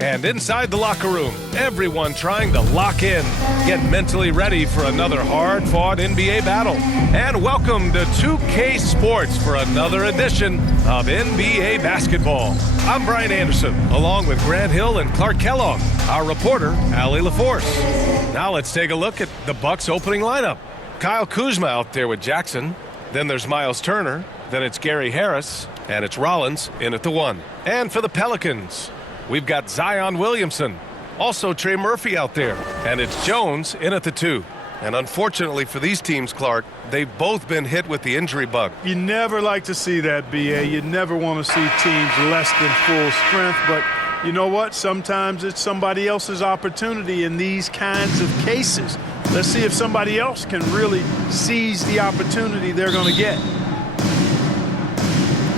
And inside the locker room, everyone trying to lock in, get mentally ready for another hard-fought NBA battle. And welcome to 2K Sports for another edition of NBA basketball. I'm Brian Anderson, along with Grant Hill and Clark Kellogg, our reporter, Allie LaForce. Now let's take a look at the Bucks opening lineup. Kyle Kuzma out there with Jackson. Then there's Miles Turner. Then it's Gary Harris. And it's Rollins in at the 1. And for the Pelicans, we've got Zion Williamson. Also Trey Murphy out there. And it's Jones in at the 2. And unfortunately for these teams, Clark, they've both been hit with the injury bug. You never like to see that, B.A. You never want to see teams less than full strength. But you know what? Sometimes it's somebody else's opportunity in these kinds of cases. Let's see if somebody else can really seize the opportunity they're going to get.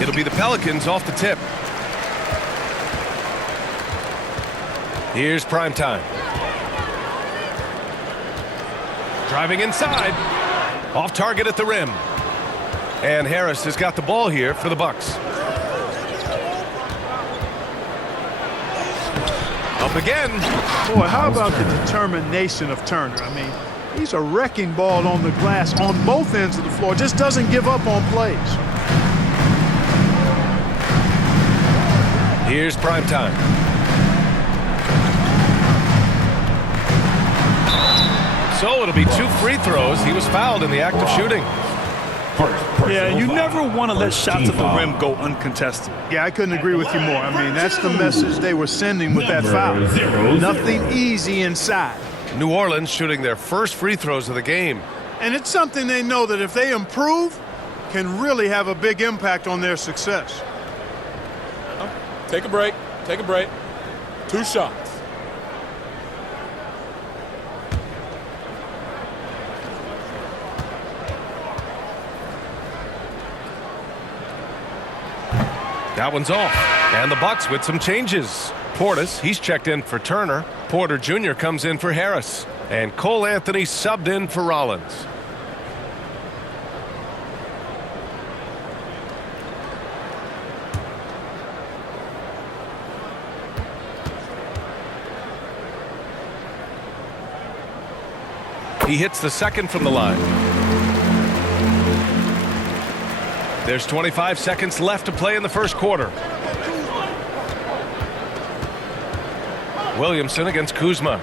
It'll be the Pelicans off the tip. Here's prime time. Driving inside. Off target at the rim. And Harris has got the ball here for the Bucks. Up again. Boy, how about the determination of Turner? I mean, he's a wrecking ball on the glass on both ends of the floor. Just doesn't give up on plays. Here's prime time. So it'll be 2 free throws. He was fouled in the act of shooting. Yeah, you never want to let shots at the rim go uncontested. Yeah, I couldn't agree with you more. I mean, that's the message they were sending with that foul. Nothing easy inside. New Orleans shooting their first free throws of the game. And it's something they know that if they improve, can really have a big impact on their success. Take a break. Take a break. 2 shots. That one's off. And the Bucks with some changes. Portis, he's checked in for Turner. Porter Jr. comes in for Harris. And Cole Anthony subbed in for Rollins. He hits the second from the line. There's 25 seconds left to play in the first quarter. Williamson against Kuzma.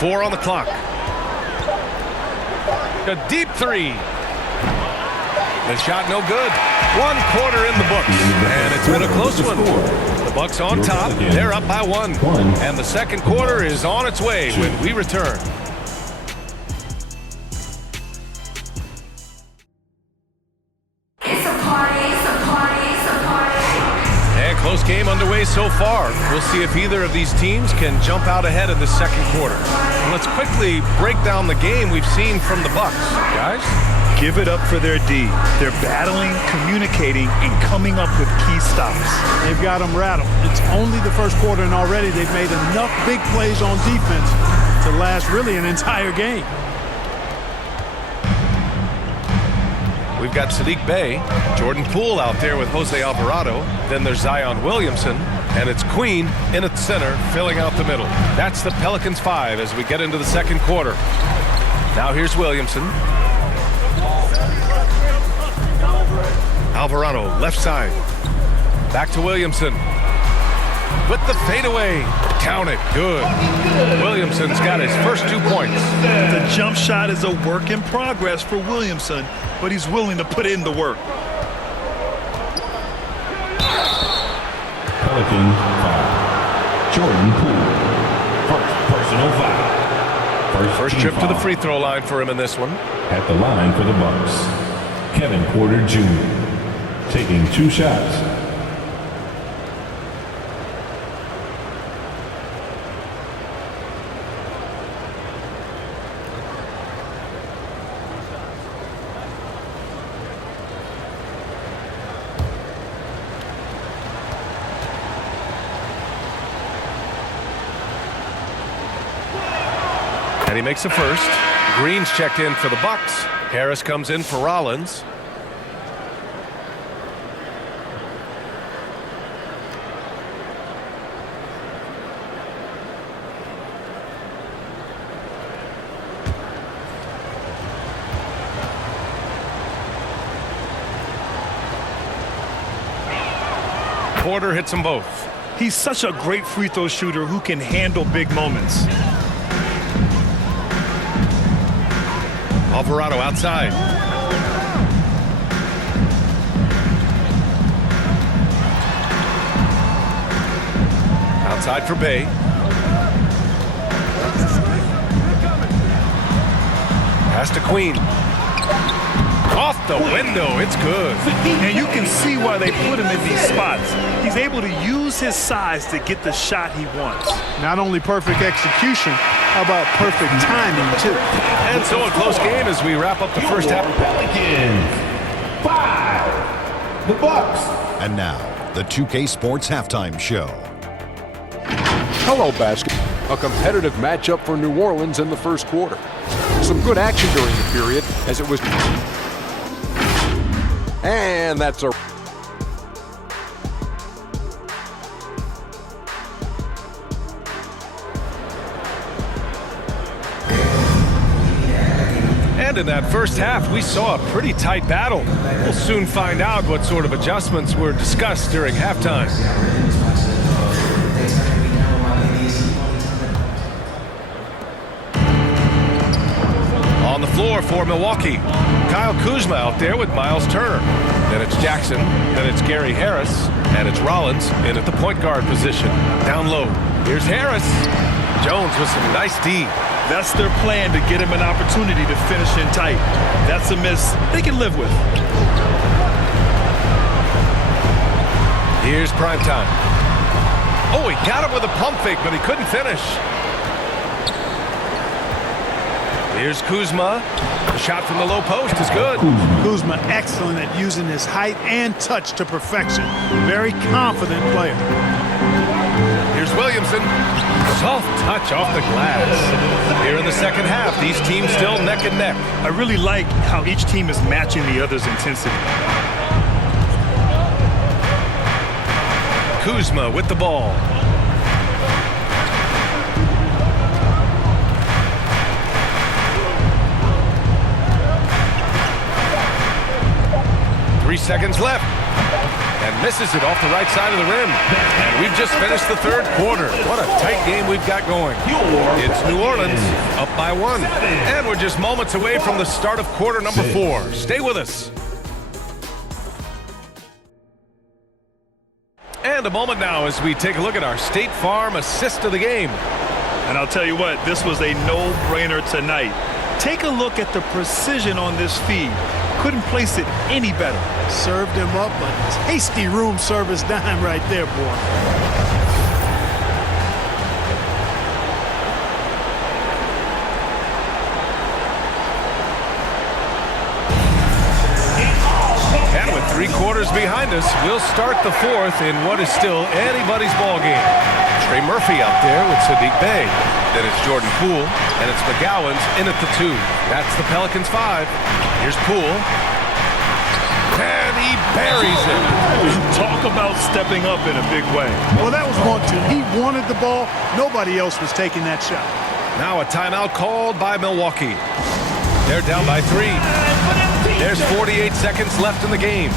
Four on the clock. A deep 3. The shot no good. 1 quarter in the books. And it's been a close one. The Bucks on top. They're up by 1. And the second quarter is on its way when we return. And close game underway so far. We'll see if either of these teams can jump out ahead in the second quarter. And let's quickly break down the game we've seen from the Bucks. Guys? Give it up for their D. They're battling, communicating, and coming up with key stops. They've got them rattled. It's only the first quarter, and already they've made enough big plays on defense to last really an entire game. We've got Sadiq Bey, Jordan Poole out there with Jose Alvarado. Then there's Zion Williamson, and it's Queen in at center, filling out the middle. That's the Pelicans 5 as we get into the second quarter. Now here's Williamson. Alvarado, left side. Back to Williamson. With the fadeaway. Count it. Good. Williamson's got his first 2 points. The jump shot is a work in progress for Williamson, but he's willing to put in the work. Pelican foul. Jordan Poole. First personal foul. First trip to the free throw line for him in this one. At the line for the Bucks, Kevin Porter Jr. taking 2 shots. And he makes a first. Green's checked in for the Bucks. Harris comes in for Rollins. Porter hits them both. He's such a great free throw shooter who can handle big moments. Alvarado outside. Outside for Bay. Pass to Queen. Off the window, it's good. And you can see why they put him in these spots. He's able to use his size to get the shot he wants. Not only perfect execution, how about perfect timing, too? And so a close game as we wrap up the first half. Pelicans 5. The Bucks. And now, the 2K Sports Halftime Show. Hello, basketball. A competitive matchup for New Orleans in the first quarter. Some good action during the period as it was... And that's a... And in that first half, we saw a pretty tight battle. We'll soon find out what sort of adjustments were discussed during halftime. On the floor for Milwaukee, Kyle Kuzma out there with Miles Turner. Then it's Jackson, then it's Gary Harris, and it's Rollins in at the point guard position. Down low, here's Harris. Jones with some nice D. That's their plan, to get him an opportunity to finish in tight. That's a miss they can live with. Here's primetime. Oh, he got him with a pump fake, but he couldn't finish. Here's Kuzma. The shot from the low post is good. Kuzma excellent at using his height and touch to perfection. Very confident player. Here's Williamson. Soft touch off the glass. Here in the second half, these teams still neck and neck. I really like how each team is matching the other's intensity. Kuzma with the ball. Three seconds left. And misses it off the right side of the rim. And we've just finished the third quarter. What a tight game we've got going. It's New Orleans up by 1. And we're just moments away from the start of quarter number 4. Stay with us. And a moment now as we take a look at our State Farm assist of the game. And I'll tell you what, this was a no-brainer tonight. Take a look at the precision on this feed. Couldn't place it any better. Served him up a tasty room service dime right there, boy. And with 3 quarters behind us, we'll start the fourth in what is still anybody's ball game. Trey Murphy out there with Sadiq Bey. Then it's Jordan Poole, and it's McGowan's in at the 2. That's the Pelicans 5. Here's Poole. And he buries it. Talk about stepping up in a big way. Well, that was 1-2. He wanted the ball. Nobody else was taking that shot. Now a timeout called by Milwaukee. They're down by 3. There's 48 seconds left in the game.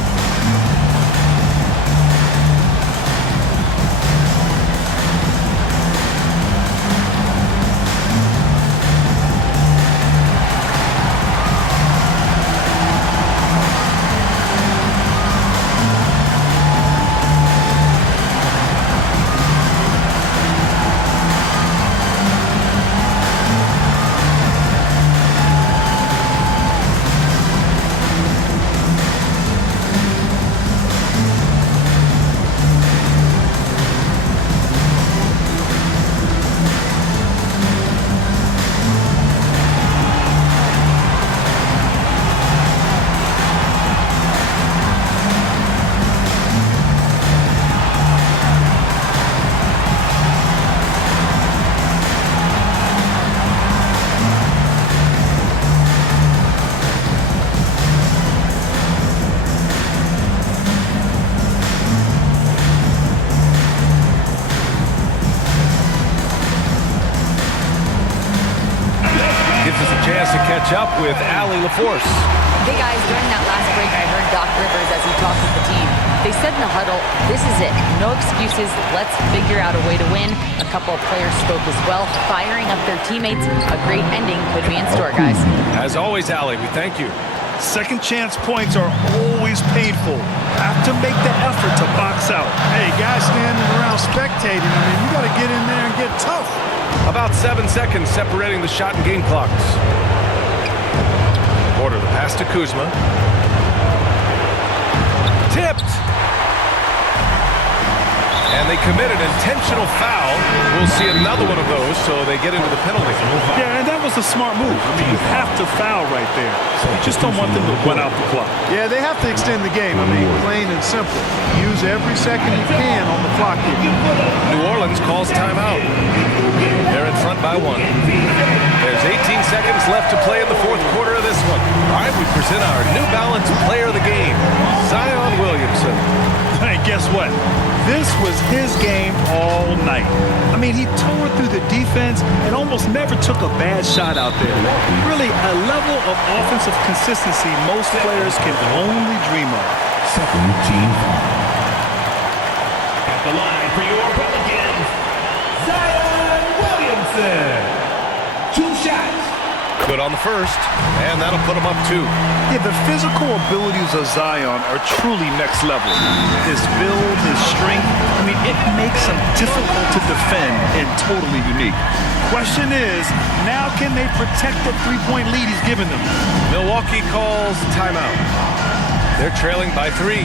gives us a chance to catch up with Allie LaForce. Hey guys, during that last break, I heard Doc Rivers as he talked with the team. They said in the huddle, this is it. No excuses. Let's figure out a way to win. A couple of players spoke as well, firing up their teammates. A great ending could be in store, guys. As always, Allie, we thank you. Second chance points are always painful. Have to make the effort to box out. Hey, guys standing around spectating, I mean, you got to get in there and get tough. About 7 seconds separating the shot and game clocks. Order the pass to Kuzma. Tipped. And they commit an intentional foul. We'll see another one of those, so they get into the penalty. Yeah, and that was a smart move. I mean, you have to foul right there. You just don't want them to run out the clock. Yeah, they have to extend the game. I mean, plain and simple. Use every second you can on the clock here. New Orleans calls timeout. They're in front by 1. There's 18 seconds left to play in the fourth quarter of this one. All right, we present our New Balance player of the game, Zion Williamson. Hey, guess what? This was his game all night. I mean, he tore through the defense and almost never took a bad shot out there. Really, a level of offensive consistency most players can only dream of. Second team foul. At the line for your Pelicans, Zion Williamson. 2 shots. Good on the first, and that'll put him up 2. Yeah, the physical abilities of Zion are truly next level. His build, his strength, I mean, it makes him difficult to defend and totally unique. Question is, now can they protect the three-point lead he's given them? Milwaukee calls timeout. They're trailing by 3.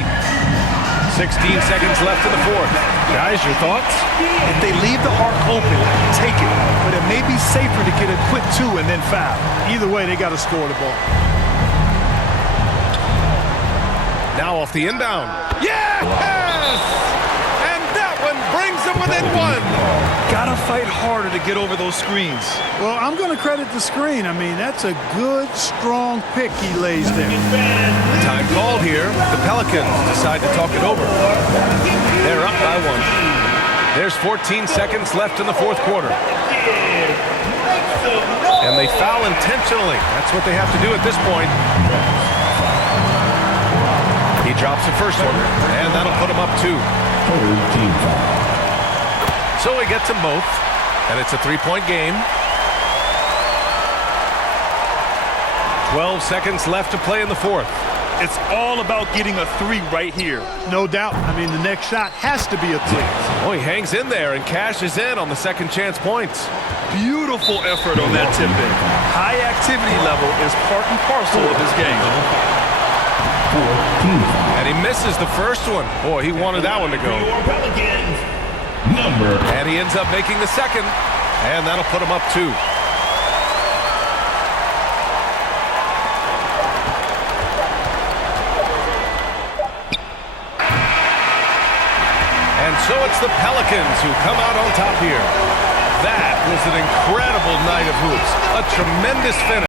16 seconds left in the fourth. Guys, your thoughts? If they leave the arc open, take it. But it may be safer to get a quick 2 and then foul. Either way, they got to score the ball. Now off the inbound. Yes! And that one brings them within 1. Gotta fight harder to get over those screens. Well, I'm going to credit the screen. I mean, that's a good, strong pick he lays there. Time called here. The Pelicans decide to talk it over. They're up by 1. There's 14 seconds left in the fourth quarter. And they foul intentionally. That's what they have to do at this point. He drops the first one, and that'll put him up 2. Third team foul. So he gets them both, and it's a 3-point game. 12 seconds left to play in the fourth. It's all about getting a 3 right here. No doubt. I mean, the next shot has to be a 3. Oh, he hangs in there and cashes in on the second chance points. Beautiful effort on that tip-in. High activity level is part and parcel of his game. And he misses the first one. Boy, he wanted that one to go. And he ends up making the second, and that'll put him up 2. And so it's the Pelicans who come out on top here. That was an incredible night of hoops. A tremendous finish.